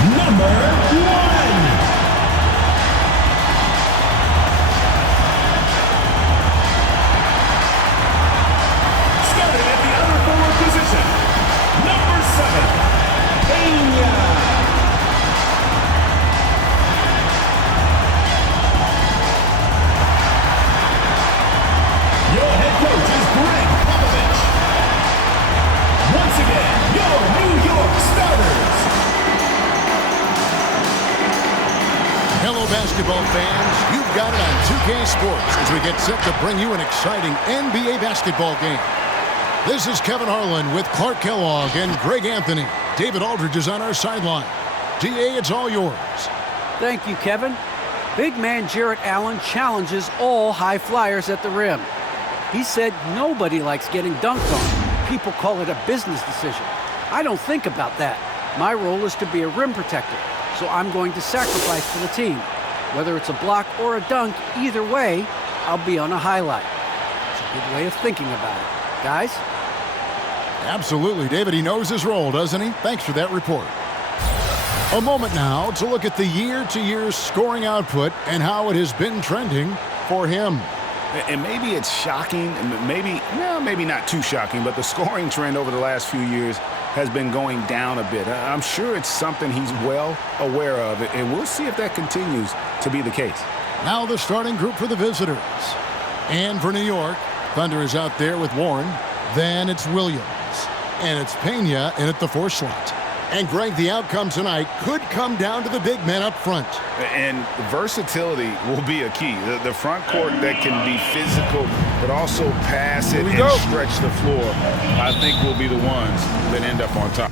Number 1. Starting at the other forward position, number 7, Pena. Your head coach is Greg Popovich. Once again, your New York starters. Hello, basketball fans. You've got it on 2K Sports as we get set to bring you an exciting NBA basketball game. This is Kevin Harlan with Clark Kellogg and Greg Anthony. David Aldridge is on our sideline. DA, it's all yours. Thank you, Kevin. Big man Jarrett Allen challenges all high flyers at the rim. He said nobody likes getting dunked on. People call it a business decision. I don't think about that. My role is to be a rim protector, so I'm going to sacrifice for the team. Whether it's a block or a dunk, either way, I'll be on a highlight. It's a good way of thinking about it. Guys? Absolutely, David. He knows his role, doesn't he? Thanks for that report. A moment now to look at the year-to-year scoring output and how it has been trending for him. And maybe it's shocking, maybe not too shocking, but the scoring trend over the last few years has been going down a bit. I'm sure it's something he's well aware of, and we'll see if that continues to be the case. Now the starting group for the visitors. And for New York, Thunder is out there with Warren. Then it's Williams. And it's Pena in at the 4 slot. And Greg, the outcome tonight could come down to the big men up front. And versatility will be a key. The front court that can be physical, but also pass it and stretch the floor, I think will be the ones that end up on top.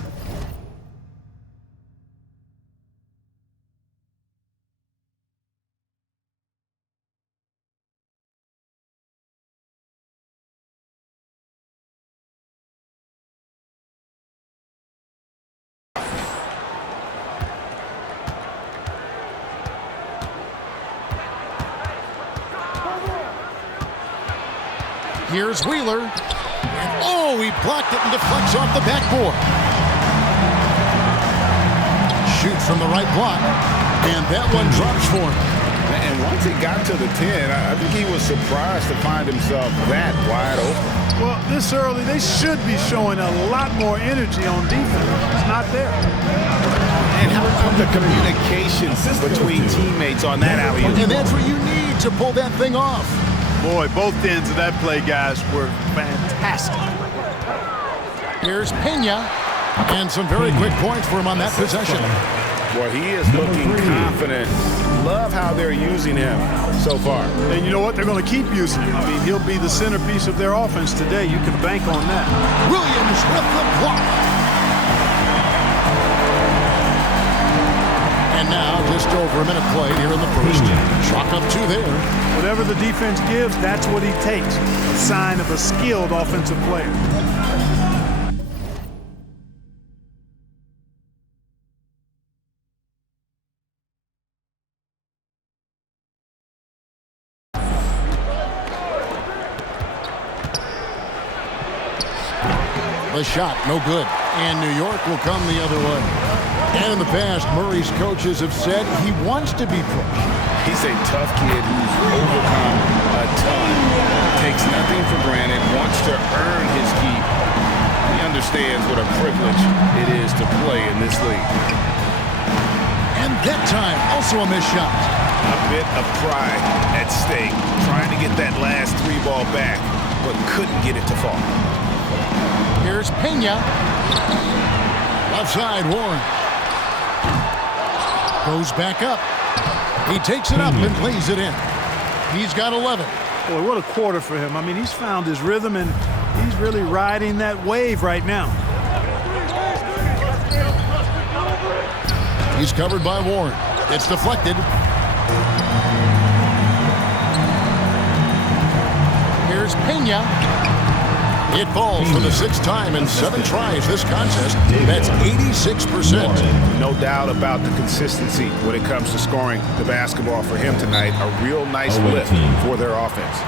Here's Wheeler. And oh, he blocked it and deflects off the backboard. Shoots from the right block. And that one drops for him. And once he got to the 10, I think he was surprised to find himself that wide open. Well, this early, they should be showing a lot more energy on defense. It's not there. And how about the communication between teammates on that alley-oop? And that's what you need to pull that thing off. Boy, both ends of that play, guys, were fantastic. Here's Pena. And some very quick points for him on that possession. Boy, he is looking confident. Love how they're using him so far. And you know what? They're going to keep using him. I mean, he'll be the centerpiece of their offense today. You can bank on that. Williams with the block. And now, just over a minute played here in the first. Chalk up 2 there. Whatever the defense gives, that's what he takes. A sign of a skilled offensive player. The shot, no good. And New York will come the other way. And in the past, Murray's coaches have said he wants to be pushed. He's a tough kid who's overcome a ton. Takes nothing for granted, wants to earn his keep. He understands what a privilege it is to play in this league. And that time, also a missed shot. A bit of pride at stake, trying to get that last 3-ball back, but couldn't get it to fall. Here's Pena. Left side, Warren. Goes back up. He takes it up and lays it in. He's got 11. Boy, what a quarter for him. I mean, he's found his rhythm, and he's really riding that wave right now. He's covered by Warren. It's deflected. Here's Pena. It falls for the 6th time in 7 tries this contest. That's 86%. No doubt about the consistency when it comes to scoring the basketball for him tonight. A real nice lift for their offense.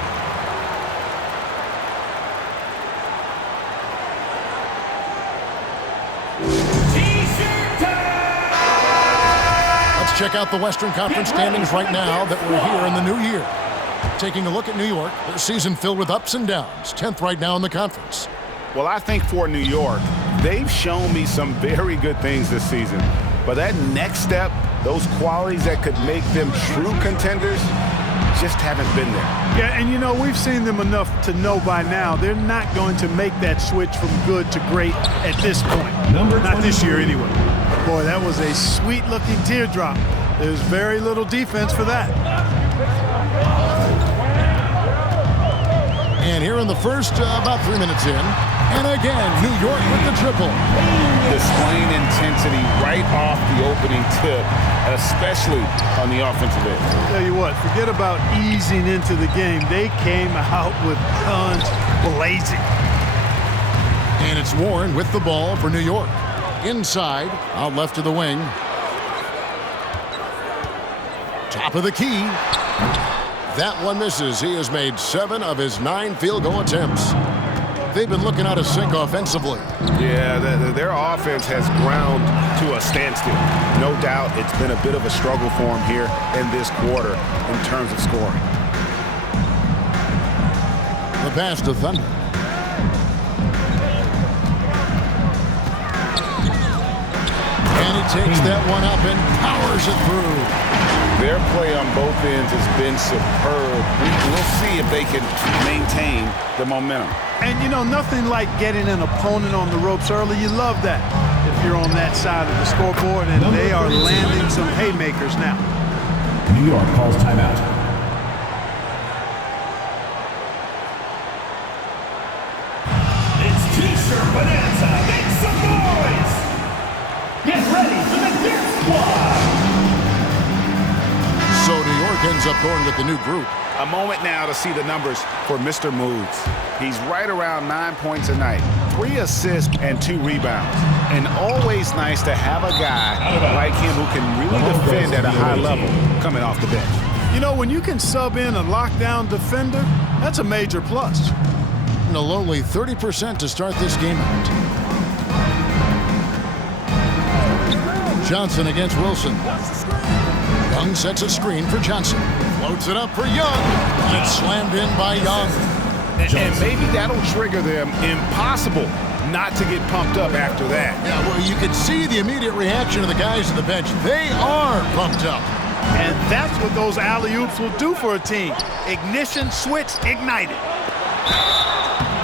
check out the Western Conference standings right now that we're here in the new year. Taking a look at New York, their season filled with ups and downs. 10th right now in the conference. Well, I think for New York, they've shown me some very good things this season. But that next step, those qualities that could make them true contenders, just haven't been there. Yeah, and you know, we've seen them enough to know by now they're not going to make that switch from good to great at this point. Not this year anyway. Boy, that was a sweet-looking teardrop. There's very little defense for that. And here in the first, about 3 minutes in. And again, New York with the triple. Displaying intensity right off the opening tip, especially on the offensive end. Tell you what, forget about easing into the game. They came out with guns blazing. And it's Warren with the ball for New York. Inside, out left to the wing. Top of the key. That one misses. He has made 7 of his 9 field goal attempts. They've been looking out of sync offensively. Yeah, their offense has ground to a standstill. No doubt it's been a bit of a struggle for them here in this quarter in terms of scoring. The pass to Thunder. And he takes that one up and powers it through. Their play on both ends has been superb. We'll see if they can maintain the momentum. And, you know, nothing like getting an opponent on the ropes early. You love that if you're on that side of the scoreboard, and they are landing some haymakers now. New York calls timeout. It's T-shirt bonanza. Make some noise. Get ready for the Dirt Squad. So New York ends up going with the new group. A moment now to see the numbers for Mr. Moods. He's right around 9 points a night, 3 assists and 2 rebounds. And always nice to have a guy like him who can really defend at a high level coming off the bench. You know, when you can sub in a lockdown defender, that's a major plus. And a lowly 30% to start this game out. Johnson against Wilson. Young sets a screen for Johnson. Floats it up for Young. And it's slammed in by Young. And maybe that'll trigger them. Impossible not to get pumped up after that. Yeah, well, you can see the immediate reaction of the guys on the bench. They are pumped up. And that's what those alley-oops will do for a team. Ignition switch ignited.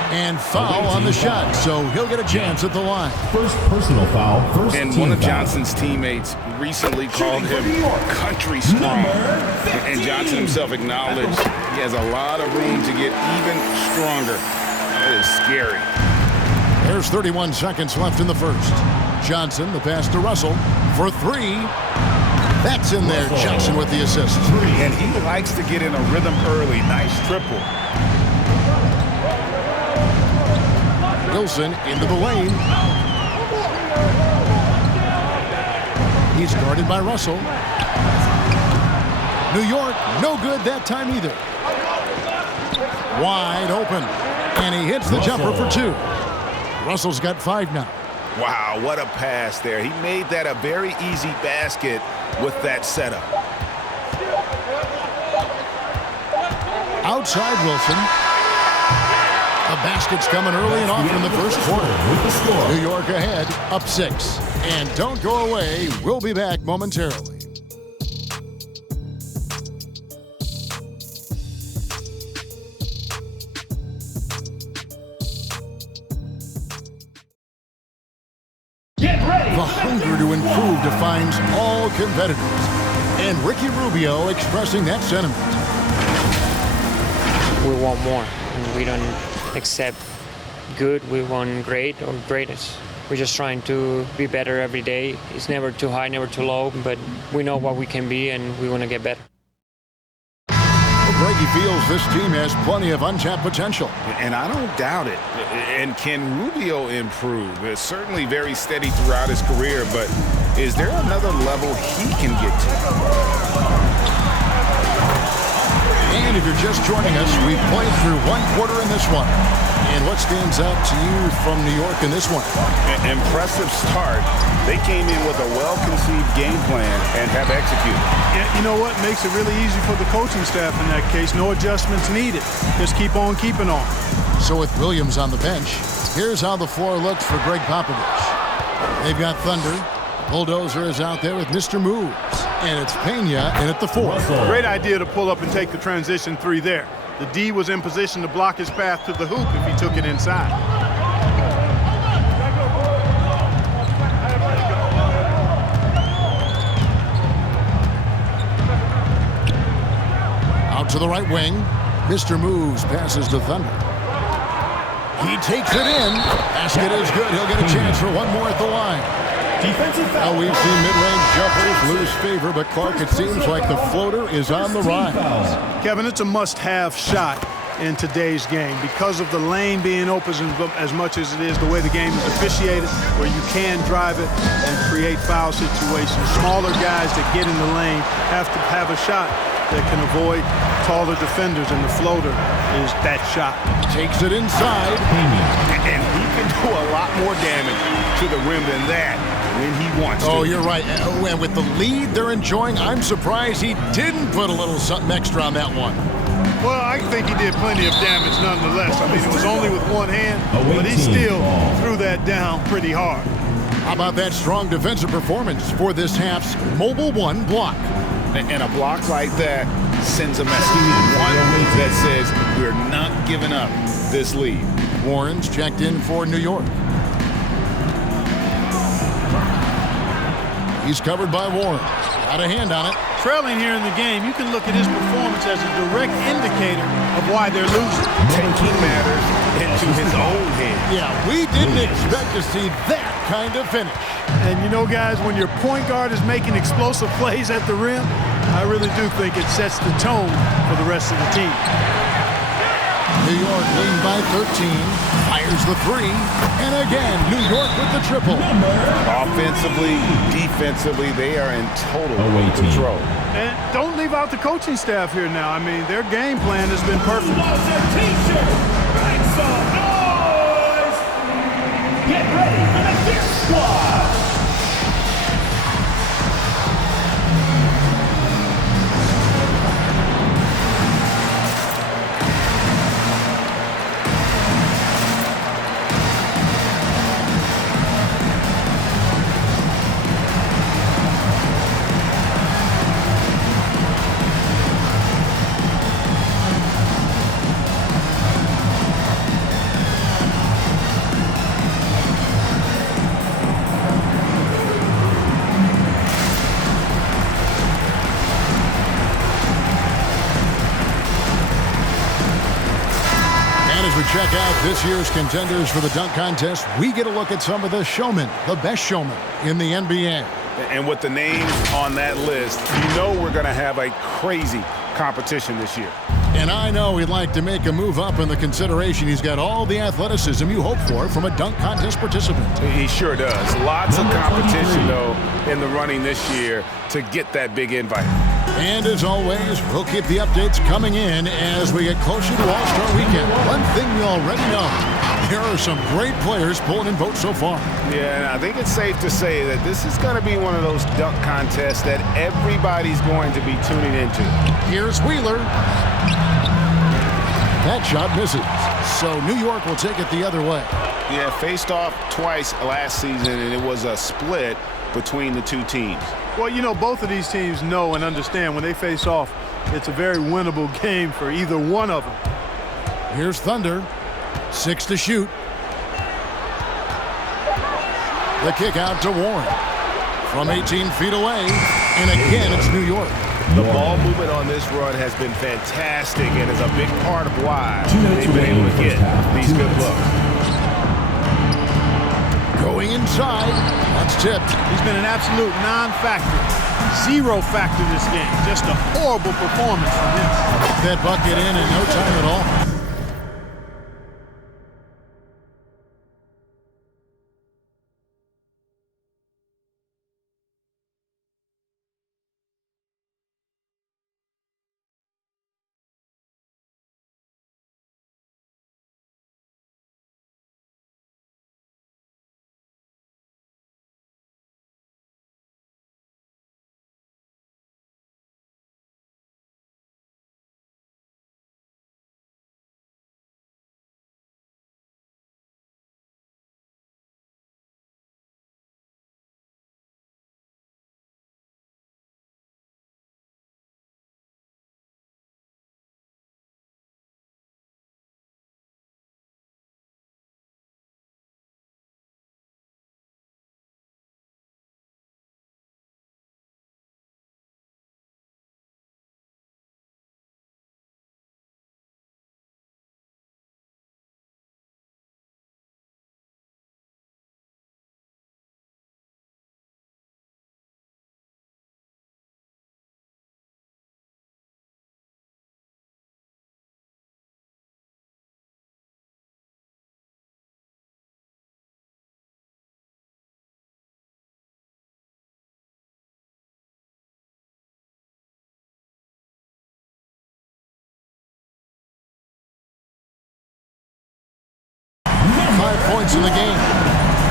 And foul on the shot, so he'll get a chance at the line. First personal foul. First And team one of foul. Johnson's teammates recently called him country strong. And Johnson himself acknowledged he has a lot of room to get even stronger. That is scary. There's 31 seconds left in the first. Johnson, the pass to Russell for 3. That's in there. Johnson with the assist. And he likes to get in a rhythm early. Nice triple. Wilson into the lane. He's guarded by Russell. New York, no good that time either. Wide open. And he hits the jumper for 2. Russell's got 5 now. Wow, what a pass there. He made that a very easy basket with that setup. Outside Wilson. The basket's coming early and often in the first quarter. New York ahead, up 6. And don't go away. We'll be back momentarily. The hunger to improve defines all competitors. And Ricky Rubio expressing that sentiment. We want more, and we don't accept good. We want great or greatest. We're just trying to be better every day. It's never too high, never too low, but we know what we can be, and we want to get better. Greggy feels this team has plenty of untapped potential. And I don't doubt it. And can Rubio improve? It's certainly very steady throughout his career, but is there another level he can get to? And if you're just joining us, we've played through one quarter in this one. And what stands out to you from New York in this one? An impressive start. They came in with a well-conceived game plan and have executed. Yeah, you know what? Makes it really easy for the coaching staff in that case. No adjustments needed. Just keep on keeping on. So with Williams on the bench, here's how the floor looks for Greg Popovich. They've got Thunder. Bulldozer is out there with Mr. Moves. And it's Pena in at the 4. Great idea to pull up and take the transition 3 there. The D was in position to block his path to the hoop if he took it inside. Out to the right wing. Mr. Moves passes to Thunder. He takes it in. Basket is good. He'll get a chance for one more at the line. Defensive foul. Now we've seen mid-range jumpers lose favor, but Clark, it seems like the floater is on the rise. Kevin, it's a must-have shot in today's game because of the lane being open as much as it is, the way the game is officiated, where you can drive it and create foul situations. Smaller guys that get in the lane have to have a shot that can avoid taller defenders, and the floater is that shot. Takes it inside. And he can do a lot more damage to the rim than that when he wants to. Oh, you're right. And with the lead they're enjoying, I'm surprised he didn't put a little something extra on that one. Well, I think he did plenty of damage nonetheless. I mean, it was only with one hand, but he still threw that down pretty hard. How about that strong defensive performance for this half's Mobile One block? And a block like that sends a message. One that says we're not giving up this lead. Warren's checked in for New York. He's covered by Warren. Got a hand on it. Trailing here in the game, you can look at his performance as a direct indicator of why they're losing. Taking matters into his own hands. Yeah, we didn't expect to see that kind of finish. And you know, guys, when your point guard is making explosive plays at the rim, I really do think it sets the tone for the rest of the team. New York leading by 13. Fires the 3. And again, New York with the triple. Offensively, defensively, they are in total control. And don't leave out the coaching staff here now. I mean, their game plan has been perfect. Lost their t-shirt. Make some noise. Get ready for the Gear Squad. Check out this year's contenders for the dunk contest. We get a look at some of the showmen, the best showmen in the NBA. And with the names on that list, you know we're going to have a crazy competition this year. And I know he'd like to make a move up in the consideration. He's got all the athleticism you hope for from a dunk contest participant. He sure does. Lots of competition, though, in the running this year to get that big invite. And as always, we'll keep the updates coming in as we get closer to All-Star Weekend. One thing we already know, there are some great players pulling in votes so far. Yeah, and I think it's safe to say that this is going to be one of those dunk contests that everybody's going to be tuning into. Here's Wheeler. That shot misses. So New York will take it the other way. Yeah, faced off twice last season, and it was a split between the two teams. Well, you know, both of these teams know and understand when they face off, it's a very winnable game for either one of them. Here's Thunder. 6 to shoot. The kick out to Warren. From 18 feet away. And again, it's New York. The ball movement on this run has been fantastic and is a big part of why they've been able to get these good looks. Going inside. That's tipped. He's been an absolute non-factor. 0 factor this game. Just a horrible performance from him. That bucket in no time at all. points in the game.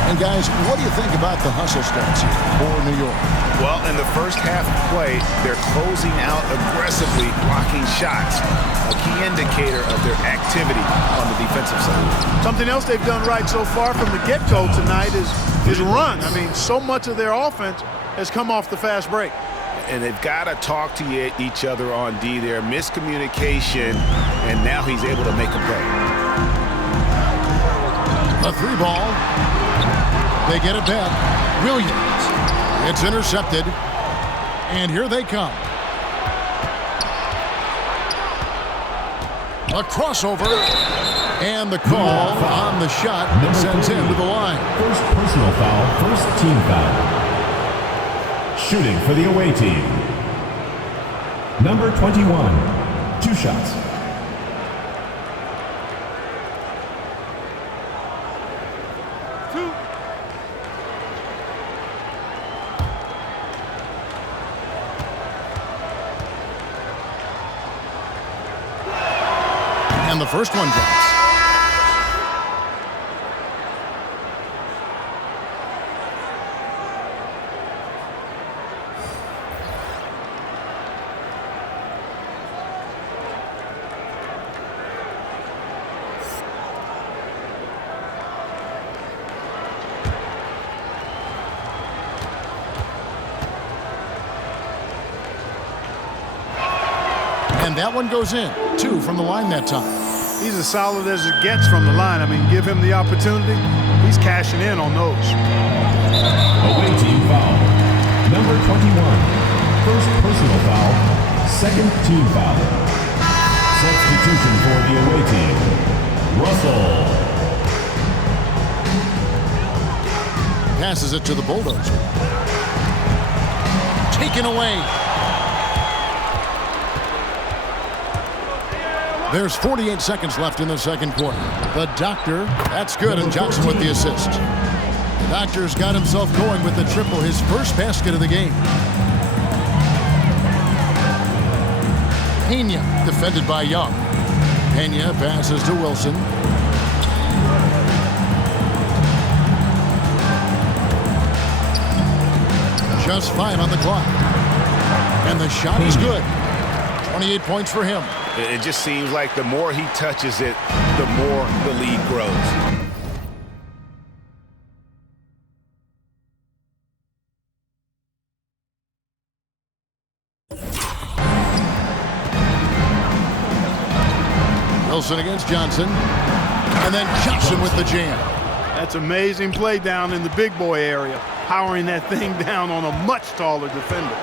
And guys, what do you think about the hustle starts here for New York? Well, in the first half of play, they're closing out aggressively, blocking shots, a key indicator of their activity on the defensive side. Something else they've done right so far from the get-go tonight is run. I mean, so much of their offense has come off the fast break. And they've got to talk to each other on D there. Miscommunication, and now he's able to make a play. The 3 ball. They get it back. Williams. It's intercepted. And here they come. A crossover. And the call on the shot that sends him to the line. First personal foul, first team foul. Shooting for the away team. Number 21, 2 shots. And the first one drops. And that one goes in. 2 from the line that time. He's as solid as it gets from the line. I mean, give him the opportunity. He's cashing in on those. Away team foul. Number 21. First personal foul. Second team foul. Substitution for the away team. Russell. Passes it to the Bulldozer. Taken away. There's 48 seconds left in the second quarter. The Doctor, that's good, and Johnson with the assist. The Doctor's got himself going with the triple, his first basket of the game. Pena, defended by Young. Pena passes to Wilson. Just 5 on the clock. And the shot is good. 28 points for him. It just seems like the more he touches it, the more the lead grows. Wilson against Johnson. And then Johnson with the jam. That's amazing play down in the big boy area, powering that thing down on a much taller defender.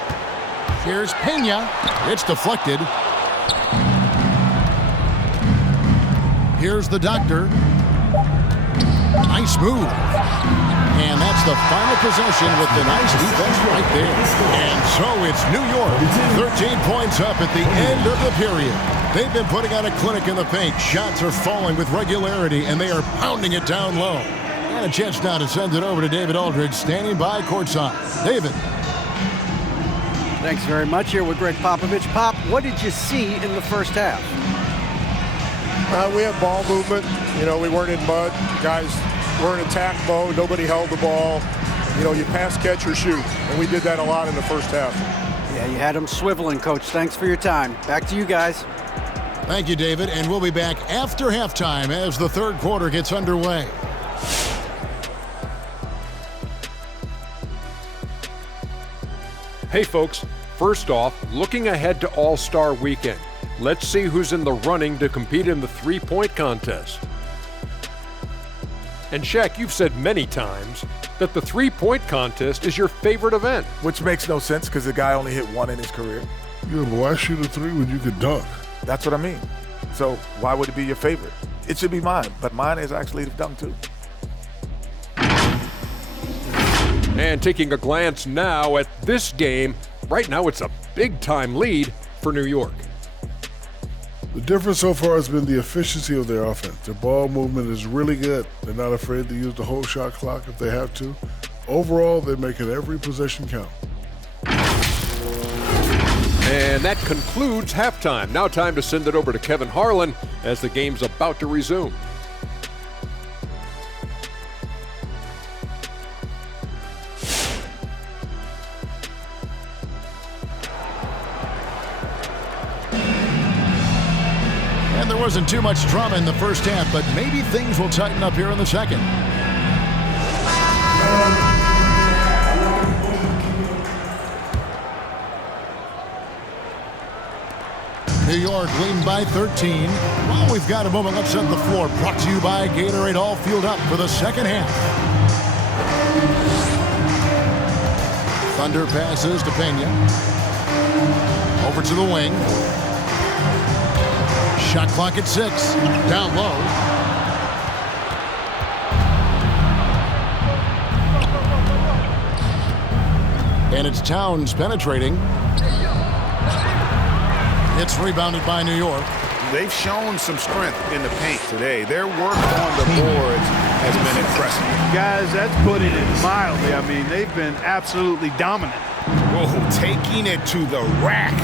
Here's Pena. It's deflected. Here's the Doctor. Nice move. And that's the final possession with the nice defense right there. And so it's New York, 13 points up at the end of the period. They've been putting on a clinic in the paint. Shots are falling with regularity, and they are pounding it down low. And a chance now to send it over to David Aldridge, standing by courtside. David. Thanks very much. Here with Greg Popovich. Pop, what did you see in the first half? We had ball movement. You know, we weren't in mud. Guys were in attack mode. Nobody held the ball. You know, you pass, catch, or shoot. And we did that a lot in the first half. Yeah, you had them swiveling, Coach. Thanks for your time. Back to you guys. Thank you, David. And we'll be back after halftime as the third quarter gets underway. Hey, folks. First off, looking ahead to All-Star Weekend. Let's see who's in the running to compete in the three-point contest. And Shaq, you've said many times that the three-point contest is your favorite event. Which makes no sense because the guy only hit 1 in his career. Yeah, but why shoot a 3 when you could dunk? That's what I mean. So why would it be your favorite? It should be mine, but mine is actually the dunk too. And taking a glance now at this game, right now it's a big-time lead for New York. The difference so far has been the efficiency of their offense. Their ball movement is really good. They're not afraid to use the whole shot clock if they have to. Overall, they're making every possession count. And that concludes halftime. Now time to send it over to Kevin Harlan as the game's about to resume. wasn't too much drama in the first half, but maybe things will tighten up here in the second. New York leading by 13. Well, we've got a moment. Let's set the floor. Brought to you by Gatorade. All fueled up for the second half. Thunder passes to Pena. Over to the wing. Shot clock at 6. Down low. And it's Towns penetrating. It's rebounded by New York. They've shown some strength in the paint today. Their work on the boards has been impressive. Guys, that's putting it mildly. I mean, they've been absolutely dominant. Whoa, taking it to the rack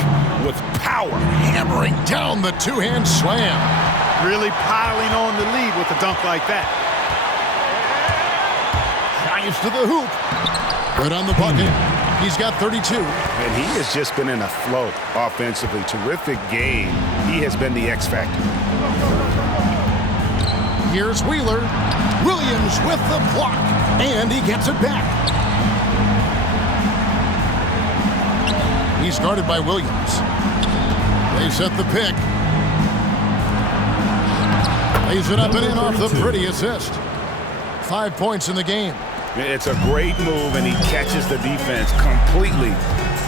with power. Hammering down the two-hand slam. Really piling on the lead with a dunk like that. Drives to the hoop. Good on the bucket. He's got 32. And he has just been in a flow offensively. Terrific game. He has been the X factor. Here's Wheeler. Williams with the block. And he gets it back. He's guarded by Williams. They set the pick. Lays it up and in off the pretty assist. 5 points in the game. It's a great move, and he catches the defense completely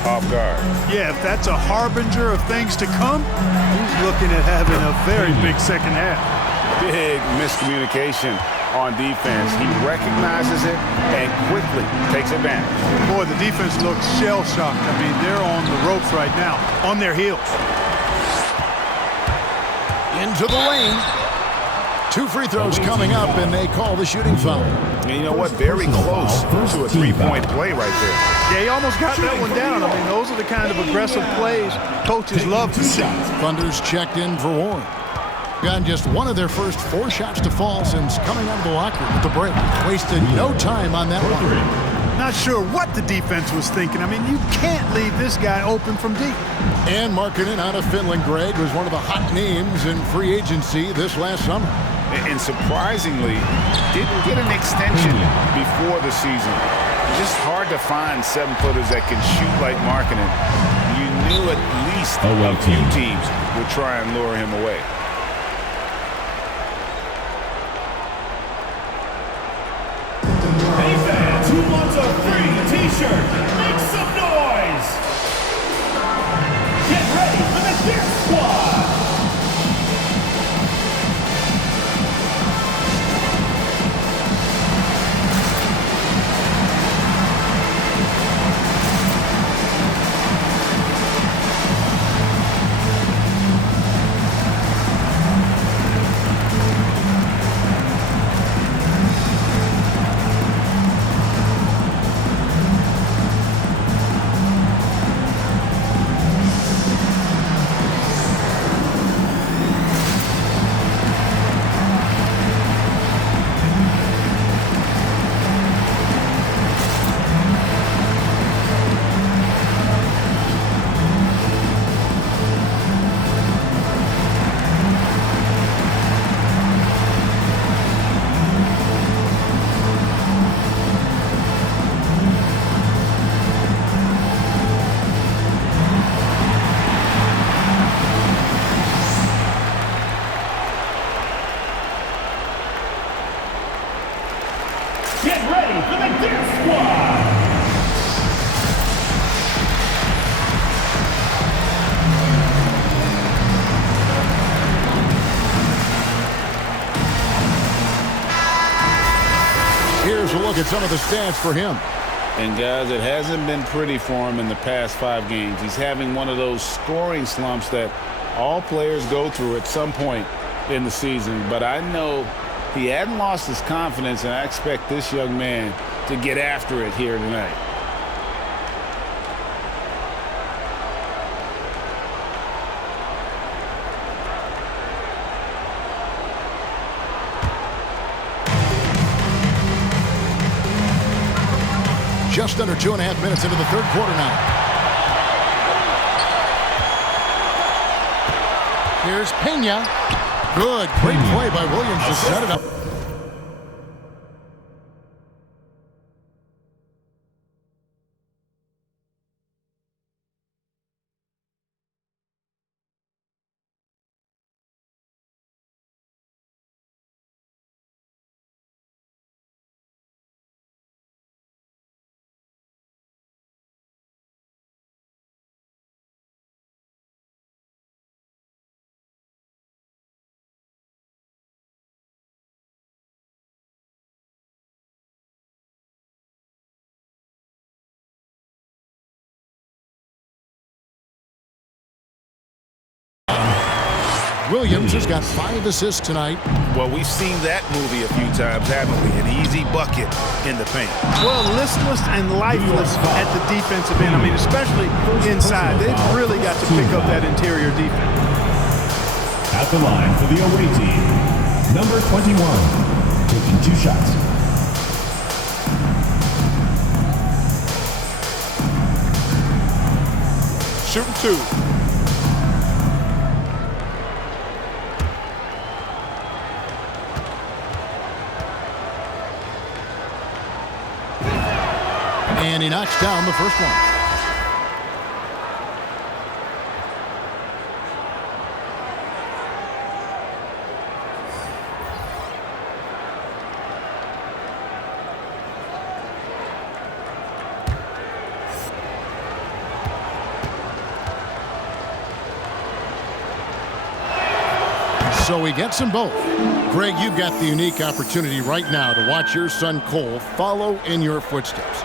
off guard. Yeah, if that's a harbinger of things to come, he's looking at having a very big second half. Big miscommunication on defense. He recognizes it and quickly takes advantage. Boy, the defense looks shell-shocked. I mean, they're on the ropes right now, on their heels. Into the lane. 2 free throws coming up, and they call the shooting foul. And you know what? Very close to a three-point play right there. Yeah, he almost got that one down. I mean, those are the kind of aggressive plays coaches love to see. Thunder's checked in for Warren. Gotten just one of their first 4 shots to fall since coming out of the locker room at the break. Wasted no time on that one. Not sure what the defense was thinking. I mean, you can't leave this guy open from deep. And marking it out of Finland, Greg, was one of the hot names in free agency this last summer. And surprisingly, didn't get an extension before the season. Just hard to find 7-footers that can shoot like Markkanen. You knew at least a few teams would try and lure him away. Hey fans, who wants a free t-shirt? Make some noise! Get ready for the Gear Squad! Get ready for the Gear Squad! Here's a look at some of the stats for him. And guys, it hasn't been pretty for him in the past 5 games. He's having one of those scoring slumps that all players go through at some point in the season. But I know he hadn't lost his confidence, and I expect this young man to get after it here tonight. Just under 2.5 minutes into the third quarter now. Here's Pena. Good. Great play by Williams to set it up. Williams has got 5 assists tonight. Well, we've seen that movie a few times, haven't we? An easy bucket in the paint. Well, listless and lifeless at the defensive end. I mean, especially inside. They've really got to pick up that interior defense. At the line for the away team, number 21, taking 2 shots. Shooting 2. And he knocks down the first one. So he gets them both. Greg, you've got the unique opportunity right now to watch your son Cole follow in your footsteps.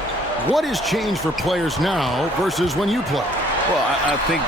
What has changed for players now versus when you played? Well, I think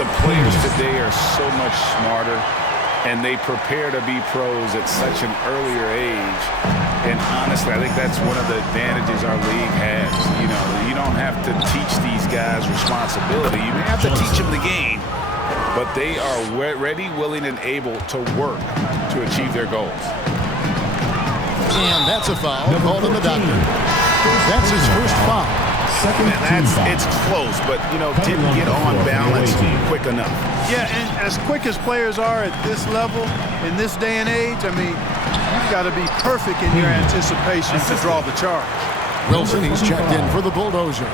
the players today are so much smarter and they prepare to be pros at such an earlier age. And honestly, I think that's one of the advantages our league has. You know, you don't have to teach these guys responsibility. You may have to teach them the game, but they are ready, willing, and able to work to achieve their goals. And that's a foul called on the doctor. That's his first foul. It's close, but, you know, didn't get on balance quick enough. Yeah, and as quick as players are at this level, in this day and age, I mean, you've got to be perfect in your anticipation to draw the charge. Wilson, he's checked in for the Bulldozer.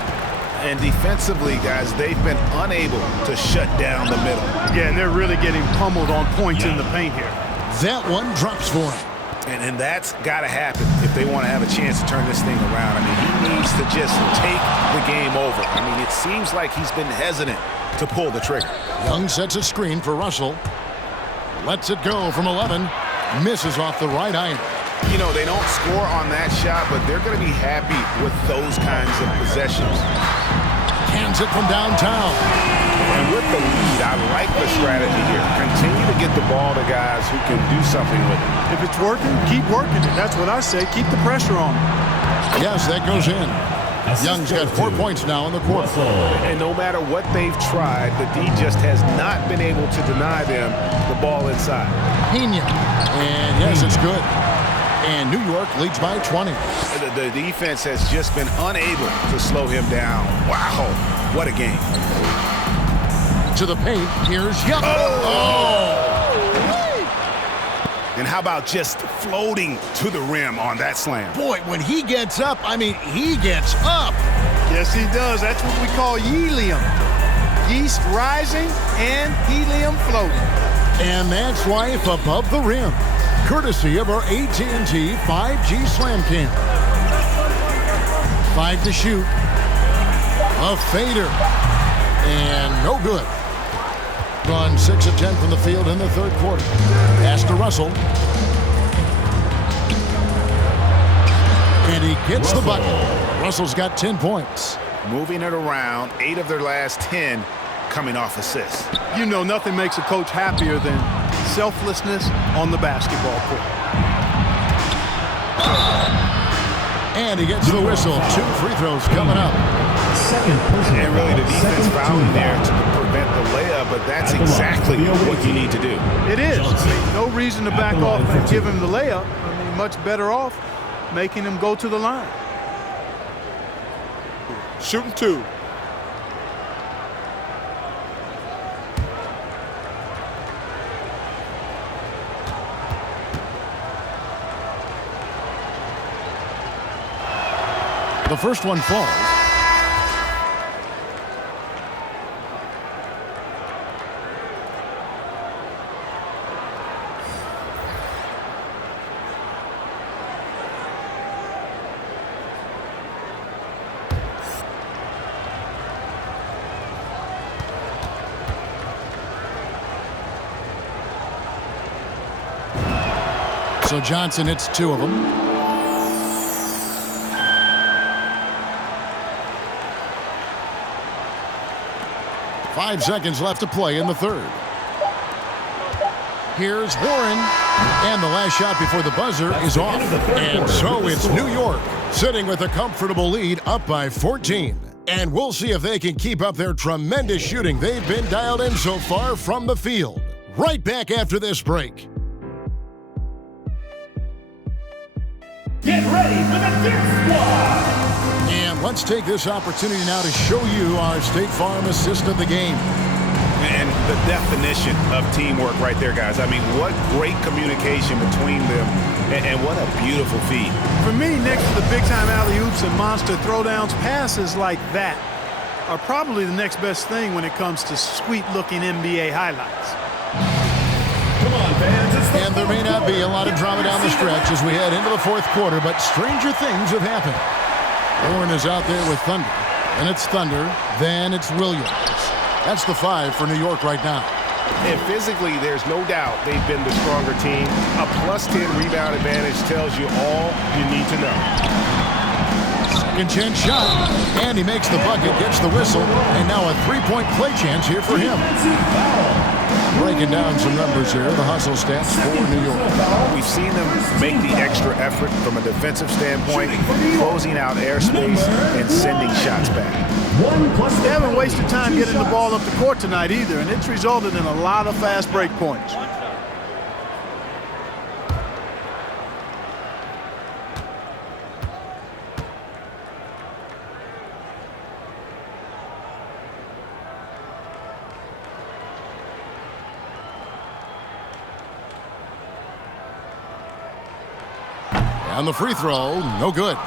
And defensively, guys, they've been unable to shut down the middle. Yeah, and they're really getting pummeled on points in the paint here. That one drops for him. And that's got to happen if they want to have a chance to turn this thing around. I mean, he needs to just take the game over. I mean, it seems like he's been hesitant to pull the trigger. Young sets a screen for Russell. Lets it go from 11. Misses off the right iron. You know, they don't score on that shot, but they're going to be happy with those kinds of possessions. Hands it from downtown. And with the lead, I like the strategy here. Continue to get the ball to guys who can do something with it. If it's working, keep working it. That's what I say. Keep the pressure on them. Yes, that goes in. Young's got 4 points now in the quarter. And no matter what they've tried, the D just has not been able to deny them the ball inside. Pena. And yes, it's good. And New York leads by 20. The defense has just been unable to slow him down. Wow, what a game. To the paint, here's Young. Oh! And how about just floating to the rim on that slam? Boy, when he gets up, I mean, he gets up. Yes, he does. That's what we call helium. Yeast rising and helium floating. And that's life above the rim. Courtesy of our AT&T 5G Slam Cam. 5 to shoot. A fader. And no good. Gone 6 of 10 from the field in the third quarter. Pass to Russell. And he gets the bucket. Russell's got 10 points. Moving it around, 8 of their last 10 coming off assists. You know, nothing makes a coach happier than selflessness on the basketball court. And he gets the whistle. 2 free throws coming up. And really the defense fouling there to prevent the layup, but that's exactly what you need to do. It is. I mean, no reason to back off and give him the layup. I mean, much better off making him go to the line. Shooting 2. The first one falls. So Johnson hits 2 of them. 5 seconds left to play in the third. Here's Warren. And the last shot before the buzzer is off. And so it's New York sitting with a comfortable lead up by 14. And we'll see if they can keep up their tremendous shooting they've been dialed in so far from the field. Right back after this break. Get ready for the Dip Squad! And let's take this opportunity now to show you our State Farm assist of the game. And the definition of teamwork right there, guys. I mean, what great communication between them, and what a beautiful feed. For me, next to the big-time alley-oops and monster throwdowns, passes like that are probably the next best thing when it comes to sweet-looking NBA highlights. Come on, fans. And there may not be a lot of drama down the stretch as we head into the fourth quarter, but stranger things have happened. Warren is out there with Thunder, and it's Thunder, then it's Williams. That's the 5 for New York right now. And physically, there's no doubt they've been the stronger team. A +10 rebound advantage tells you all you need to know. second chance shot, and he makes the bucket, gets the whistle, and now a three-point play chance here for him. Breaking down some numbers here, the hustle stats for New York. We've seen them make the extra effort from a defensive standpoint, closing out airspace and sending shots back. They haven't wasted time getting the ball up the court tonight either, and it's resulted in a lot of fast break points. And the free throw, no good.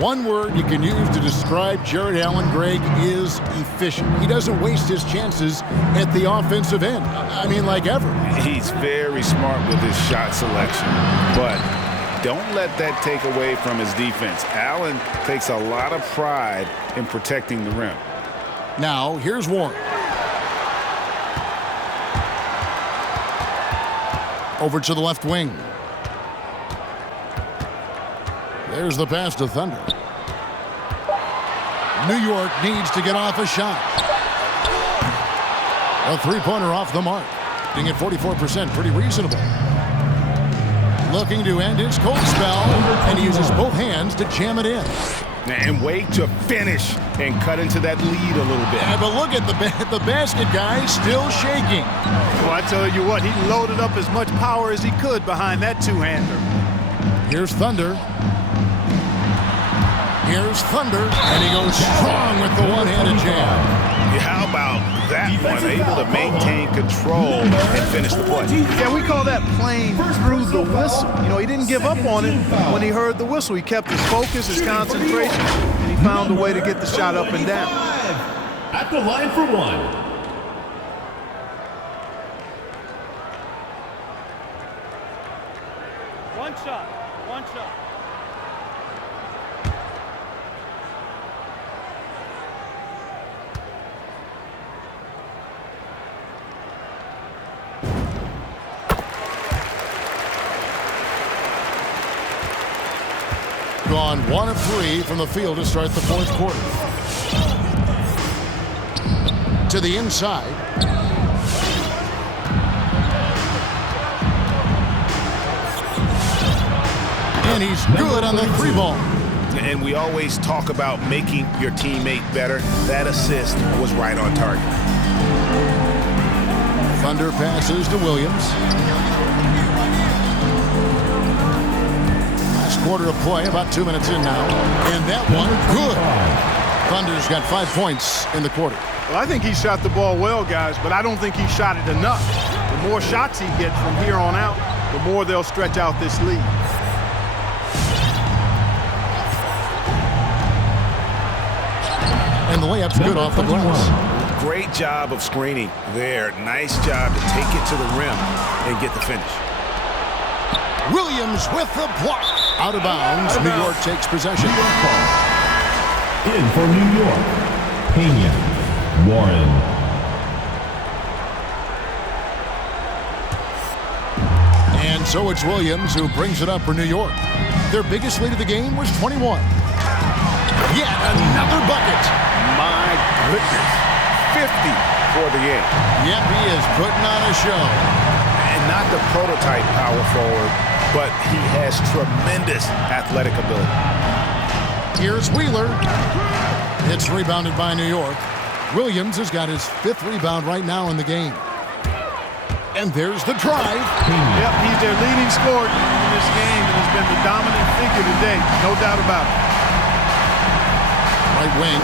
One word you can use to describe Jarrett Allen, Greg, is efficient. He doesn't waste his chances at the offensive end. I mean, like ever. He's very smart with his shot selection, but don't let that take away from his defense. Allen takes a lot of pride in protecting the rim. Now, here's Warren. Over to the left wing. There's the pass to Thunder. New York needs to get off a shot. A three-pointer off the mark. Being at 44%, pretty reasonable. Looking to end his cold spell, and he uses both hands to jam it in. And wait to finish and cut into that lead a little bit. Yeah, but look at the basket guy still shaking. Well, I tell you what, he loaded up as much power as he could behind that two-hander. Here's Thunder. Here's Thunder, and he goes strong with the one-handed jam. Yeah, how about that one? Able to maintain control and finish the play. Yeah, we call that playing through the whistle. You know, he didn't give up on it when he heard the whistle. He kept his focus, his concentration, and he found a way to get the shot up and down. At the line for one. One shot. Gone 1 of 3 from the field to start the fourth quarter. To the inside. And he's good on the three ball. And we always talk about making your teammate better. That assist was right on target. Thunder passes to Williams. Last quarter of play, about 2 minutes in now. And that one, good. Thunder's got 5 points in the quarter. Well, I think he shot the ball well, guys, but I don't think he shot it enough. The more shots he gets from here on out, the more they'll stretch out this lead. And the layup's good off the glass. Great job of screening there. Nice job to take it to the rim and get the finish. Williams with the block. Out of bounds. New York takes possession. In for New York, Pena, Warren. And so it's Williams who brings it up for New York. Their biggest lead of the game was 21. Yet another bucket. My goodness. 50 for the game. Yep, he is putting on a show. And not the prototype power forward, but he has tremendous athletic ability. Here's Wheeler. It's rebounded by New York. Williams has got his 5th rebound right now in the game. And there's the drive. Yep, he's their leading scorer in this game and has been the dominant figure today. No doubt about it. Right wing.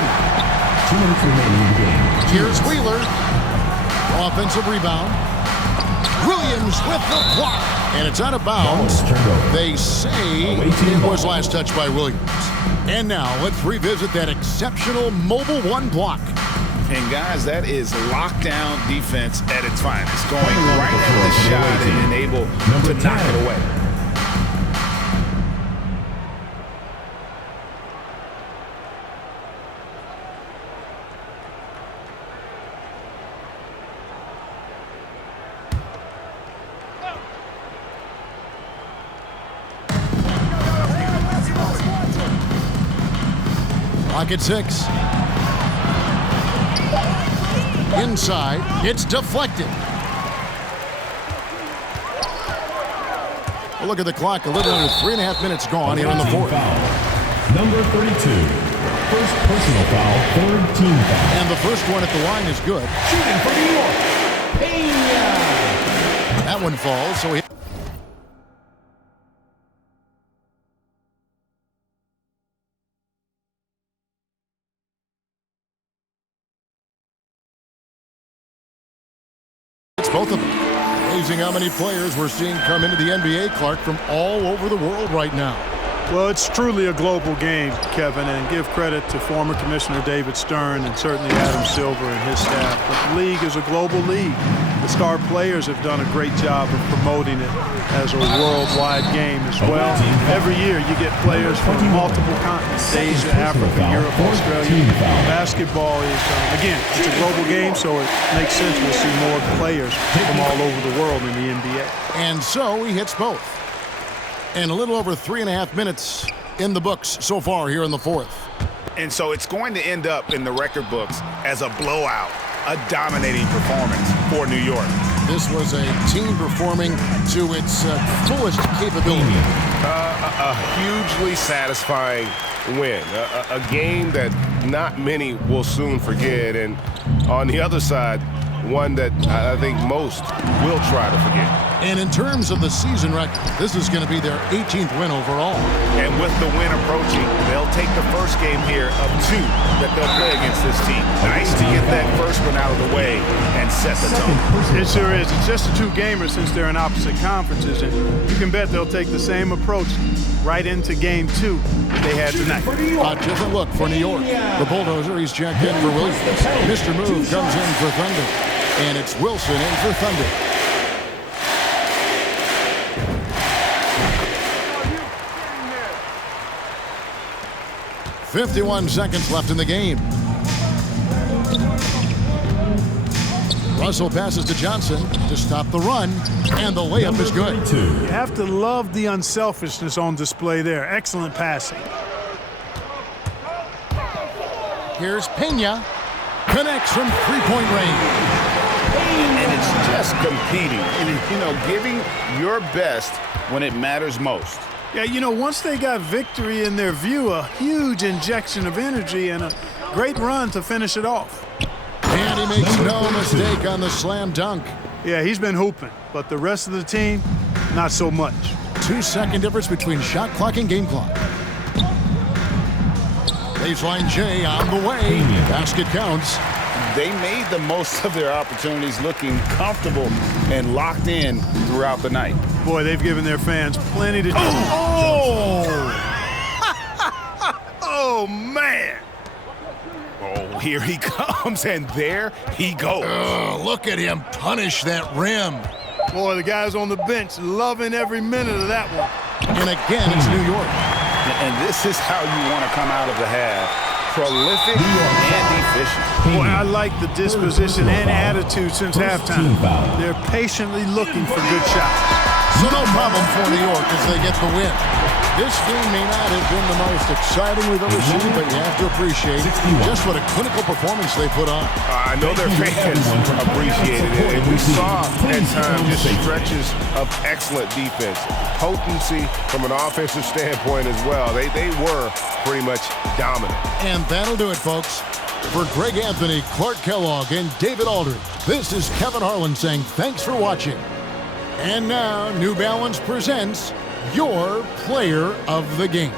2 minutes remaining in the game. Here's Wheeler. Offensive rebound. Williams with the block. And it's out of bounds. They say it was last touched by Williams. And now let's revisit that exceptional mobile one block. And guys, that is lockdown defense at its finest. Going right at the shot and able to knock it away. Second 6. Inside, it's deflected. Well, look at the clock, a little under 3.5 minutes gone here in the fourth. Number 32. First personal foul, third team foul. And the first one at the line is good. Shooting for New York, Pena. That one falls, so he... It's both of them. Amazing how many players we're seeing come into the NBA, Clark, from all over the world right now. Well, it's truly a global game, Kevin, and give credit to former Commissioner David Stern and certainly Adam Silver and his staff. But the league is a global league. The star players have done a great job of promoting it as a worldwide game as well. Every year you get players from multiple continents, Asia, Africa, Europe, Australia. Basketball is, again, it's a global game, so it makes sense we'll see more players from all over the world in the NBA. And so he hits both. And a little over 3.5 minutes in the books so far here in the fourth. And so it's going to end up in the record books as a blowout, a dominating performance for New York. This was a team performing to its fullest capability. A hugely satisfying win. A game that not many will soon forget. And on the other side, one that I think most will try to forget. And in terms of the season record, this is going to be their 18th win overall. And with the win approaching, they'll take the first game here of 2 that they'll play against this team. Nice to get that first one out of the way and set the tone. It sure is. It's just a 2-gamer since they're in opposite conferences, and you can bet they'll take the same approach right into game 2 they had tonight. A different look for New York. The bulldozer, he's checked in for Williams. Mr. Move comes in for Thunder. And it's Wilson in for Thunder. .51 seconds left in the game. Russell passes to Johnson to stop the run, and the layup is good. You have to love the unselfishness on display there. Excellent passing. Here's Pena. Connects from three-point range. And it's just competing and, giving your best when it matters most. Yeah, once they got victory in their view, a huge injection of energy and a great run to finish it off. And he makes no mistake on the slam dunk. Yeah, he's been hooping, but the rest of the team, not so much. 2-second difference between shot clock and game clock. Baseline J on the way. Basket counts. They made the most of their opportunities, looking comfortable and locked in throughout the night. Boy, they've given their fans plenty to do. Oh! Oh, man! Oh, here he comes, and there he goes. Look at him punish that rim. Boy, the guys on the bench loving every minute of that one. And again, it's New York. And this is how you want to come out of the half. Prolific and efficient. Boy, I like the disposition and attitude since halftime. They're patiently looking for good shots. So no problem for New York as they get the win. This game may not have been the most exciting we've ever seen, but you have to appreciate just what a clinical performance they put on. I know their fans appreciated it, and we saw at times just stretches of excellent defense. Potency from an offensive standpoint as well. They were pretty much dominant. And that'll do it, folks. For Greg Anthony, Clark Kellogg, and David Aldridge, this is Kevin Harlan saying thanks for watching. And now, New Balance presents your player of the game.